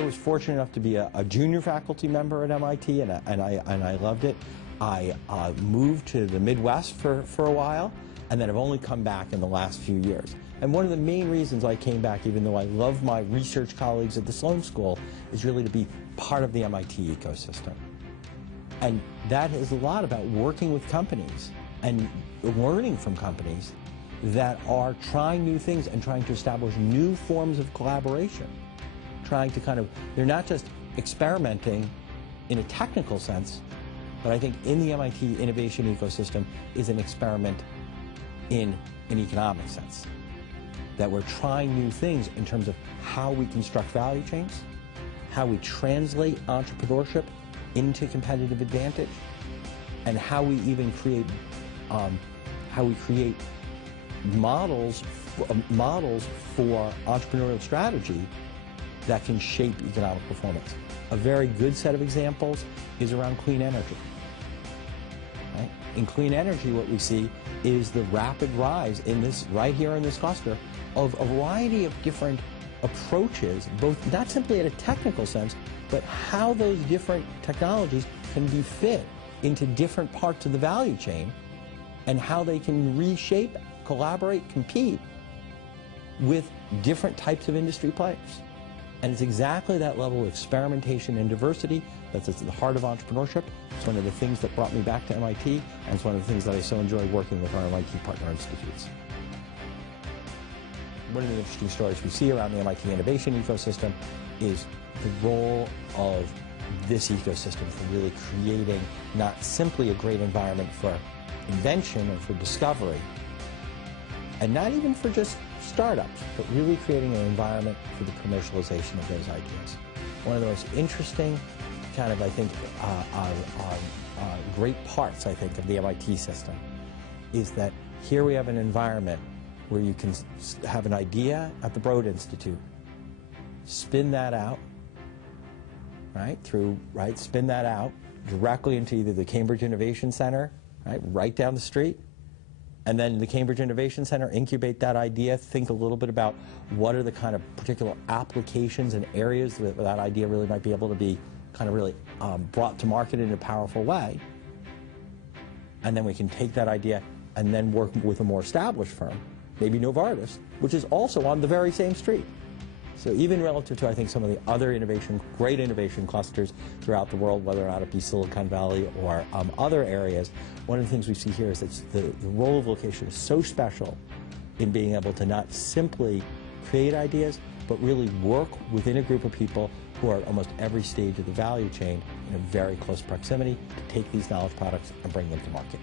I was fortunate enough to be a junior faculty member at MIT, and I loved it. I moved to the Midwest for a while, and then I've only come back in the last few years. And one of the main reasons I came back, even though I love my research colleagues at the Sloan School, is really to be part of the MIT ecosystem. And that is a lot about working with companies and learning from companies that are trying new things and trying to establish new forms of collaboration. Trying to they're not just experimenting in a technical sense, but I think in the MIT innovation ecosystem is an experiment in an economic sense. That we're trying new things in terms of how we construct value chains, how we translate entrepreneurship into competitive advantage, and how we even create models for entrepreneurial strategy that can shape economic performance. A very good set of examples is around clean energy. Right? In clean energy, what we see is the rapid rise in this, right here in this cluster, of a variety of different approaches, both not simply in a technical sense, but how those different technologies can be fit into different parts of the value chain and how they can reshape, collaborate, compete with different types of industry players. And it's exactly that level of experimentation and diversity that's at the heart of entrepreneurship. It's one of the things that brought me back to MIT, and it's one of the things that I so enjoy working with our MIT partner institutes. One of the interesting stories we see around the MIT innovation ecosystem is the role of this ecosystem for really creating not simply a great environment for invention and for discovery, and not even for just startups, but really creating an environment for the commercialization of those ideas. One of the most interesting great parts, I think, of the MIT system is that here we have an environment where you can have an idea at the Broad Institute, spin that out, spin that out directly into either the Cambridge Innovation Center, right down the street, and then the Cambridge Innovation Center incubate that idea, think a little bit about what are the kind of particular applications and areas that that idea really might be able to be really brought to market in a powerful way. And then we can take that idea and then work with a more established firm, maybe Novartis, which is also on the very same street. So even relative to, I think, some of the other great innovation clusters throughout the world, whether or not it be Silicon Valley or other areas, one of the things we see here is that the role of location is so special in being able to not simply create ideas, but really work within a group of people who are at almost every stage of the value chain in a very close proximity to take these knowledge products and bring them to market.